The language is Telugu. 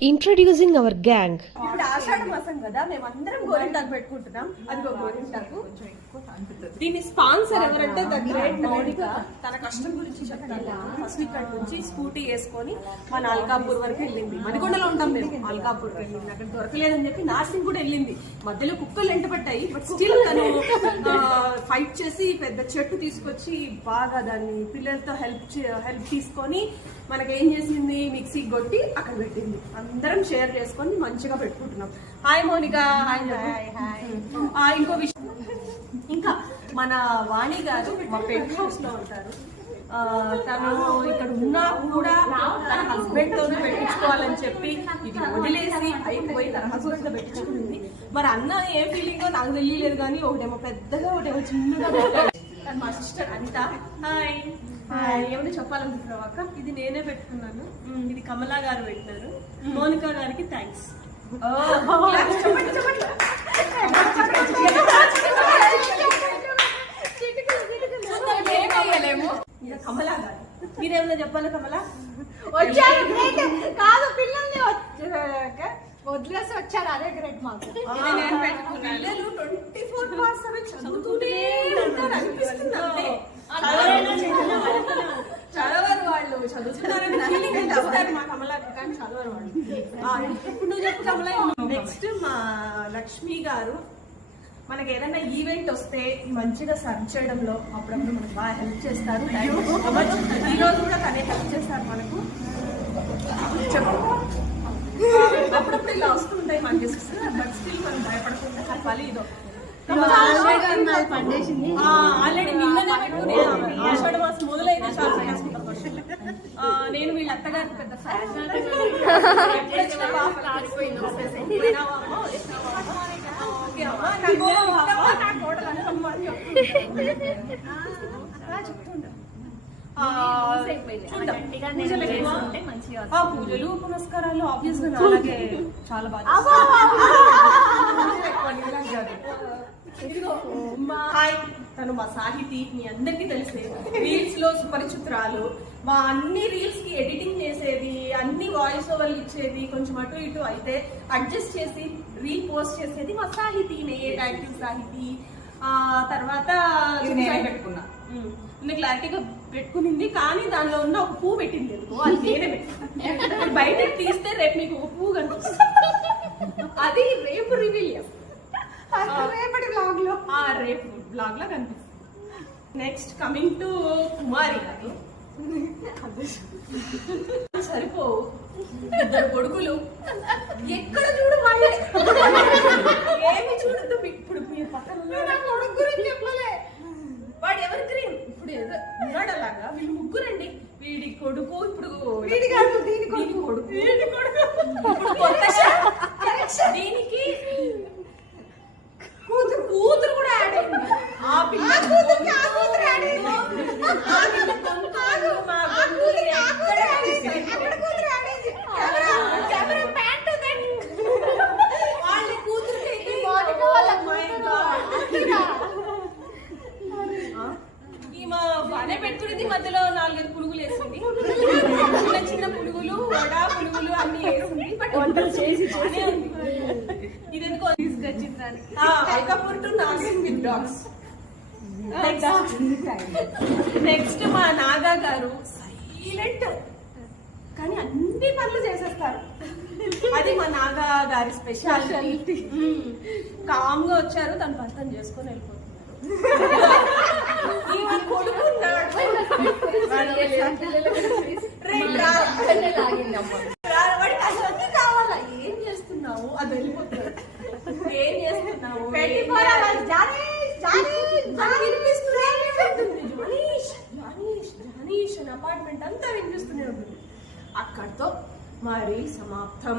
Introducing our gang. ఇప్పుడు ఆషాఢ మాసం కదా మేమందరం గోరింటాకు పెట్టుకుంటున్నాం. అదిగో గోరింటాకు. దీని స్పాన్సర్ ఎవరంటే ద గ్రేట్ మౌనిక. తన కష్టం గురించి చెప్తాను. ఫస్ట్ ఇక్కడ నుంచి స్కూటీ వేసుకొని మన అల్కాపూర్ వరకు వెళ్ళింది. మణికొండలో ఉంటాం మేము. అల్కాపూర్ వెళ్ళింది, అక్కడ దొరకలేదని చెప్పి నార్సింగ్ కూడా వెళ్ళింది. మధ్యలో కుక్కలు ఎంట పట్టాయి, బట్ స్టిల్ తను ఫైట్ చేసి పెద్ద చెట్టు తీసుకొచ్చి బాగా దాన్ని పిల్లలతో హెల్ప్ తీసుకొని మనకేం చేసింది, మిక్సీ కొట్టి అక్కడ పెట్టింది. అందరం షేర్ చేసుకొని మంచిగా పెట్టుకుంటున్నాం. హాయ్ మోనిక. ఇంకో విషయం, ఇంకా మన వాణి గారు మా పెంట్ హౌస్ లో ఉంటారు. తను ఇక్కడ ఉన్నా కూడా తన హస్బెండ్ తో పెట్టించుకోవాలని చెప్పి ఇది వదిలేసి అయిపోయి తన హస్బెండ్ తో పెట్టించుకుంది. మరి అన్న ఏ ఫీలింగో నాకు తెలియలేదు, కానీ ఒకటేమో పెద్దగా ఒకటేమో చిన్నగా పెట్టాడు. మా సిస్టర్ అనిత. హాయ్. ఏమైనా చెప్పాలనుకుంటున్నావు అక్క? ఇది నేనే పెట్టుకున్నాను, ఇది కమలా గారు పెట్టినారు. మోనికా గారికి థ్యాంక్స్. కమలా గారు మీరేమైనా చెప్పాలి? కమలా వచ్చారు, కాదు పిల్లల్ని వదిలేసి వచ్చారు, అదే గ్రేట్ మాకు. పిల్లలు 24/7 చదువుతూనే ఉంటారు అనిపిస్తుంది. చదవరు వాళ్ళు, చదువుతున్నారని ఫీలింగ్ ఇస్తారు మా కమలాకి, కానీ చదవరు వాళ్ళు. ఇప్పుడు నువ్వు చెప్పు కమలా. నెక్స్ట్ మా లక్ష్మి గారు మనకి ఏదైనా ఈవెంట్ వస్తే మంచిగా సర్చ్ చేయడంలో అప్పుడప్పుడు మనకు బాగా హెల్ప్ చేస్తారు. ఈ రోజు కూడా తనే హెల్ప్ చేస్తారు మనకు. చెప్పు. అప్పుడప్పుడు ఇలా వస్తుంటాయి మనకి, బట్ స్టిల్ మనం భయపడకుండా చెప్పాలి. ఇదో ఆల్రెడీ నిన్ననే పెట్టుకుని ఆషాఢ మాసం మొదలైతే చాలా పెట్టేసుకుంటాం. నేను వీళ్ళ అత్తగారికి పెద్ద ఫ్యాన్. పూజలు పునస్కారాలు ఆబ్వియస్ గా అలాగే చాలా బాగా. హాయ్, తను మా సాహితి, మీ అందరికీ తెలిసే రీల్స్ లో సుపరిచితురాలు. మా అన్ని రీల్స్ కి ఎడిటింగ్ చేసేది, అన్ని వాయిస్ ఓవర్లు ఇచ్చేది, కొంచెం అటు ఇటు అయితే అడ్జస్ట్ చేసి రీల్ పోస్ట్ చేసేది మా సాహితినే. Thank you Sahiti. తర్వాత పెట్టుకున్నా, క్లారిటీగా పెట్టుకునింది, కానీ దానిలో ఉన్న ఒక పువ్వు పెట్టింది. అది నేనే పెట్టింది. బయటకు తీస్తే రేపు మీకు ఒక పువ్వు కనిపిస్తుంది. అది రేపు రివీల్ చేస్తాం, రేపటి బ్లాగ్ లో. రేపు బ్లాగ్ లో కనిపిస్తుంది. నెక్స్ట్ కమింగ్ టు కుమారి గారు. సరిపోవు, ఇద్దరు కొడుకులు, ఎక్కడ చూడు వాళ్ళే. ఏమి చూడదు. ఇప్పుడు మీరు పక్కన కొడుకు గురించి చెప్పలే, వాడు ఎవరి గ్రీన్ ఇప్పుడు ఏదో ఉన్నాడు అలాగా. వీళ్ళు ముగ్గురండి. వీడి కొడుకు, ఇప్పుడు వీడి కాదు దీని కొడుకు, దీనికి కూతురు కూడా యాడ్ అయింది. ఆ పిల్ల కూతురు యాడ్ అయింది. వాళ్ళ కూతురికి ఈమె బానే పెట్టుకునేది. మధ్యలో 4-5 పులుగులు వేసింది, చిన్న చిన్న పులుగులు, వడా పులుగులు అన్ని వేసింది. బట్ వంటలు చేసి బానే ఉంది. ఇదెందుకో తీసుకొచ్చింది. Alkapur to Narsing with dogs. Next మా నాగా గారు సైలెంట్, కానీ అన్ని పనులు చేసేస్తారు. అది మా నాగా గారి స్పెషాలిటీ. కామ్ గా వచ్చారు, తన భర్తను చేసుకొని వెళ్ళిపోతున్నారు. కావాలా? ఏం చేస్తున్నావు? అది వెళ్ళిపోతారు. ఏం చేస్తున్నావు? అపార్ట్మెంట్ అంతా వినిపిస్తూనే ఉంటుంది. అక్కడితో మరి సమాప్తం.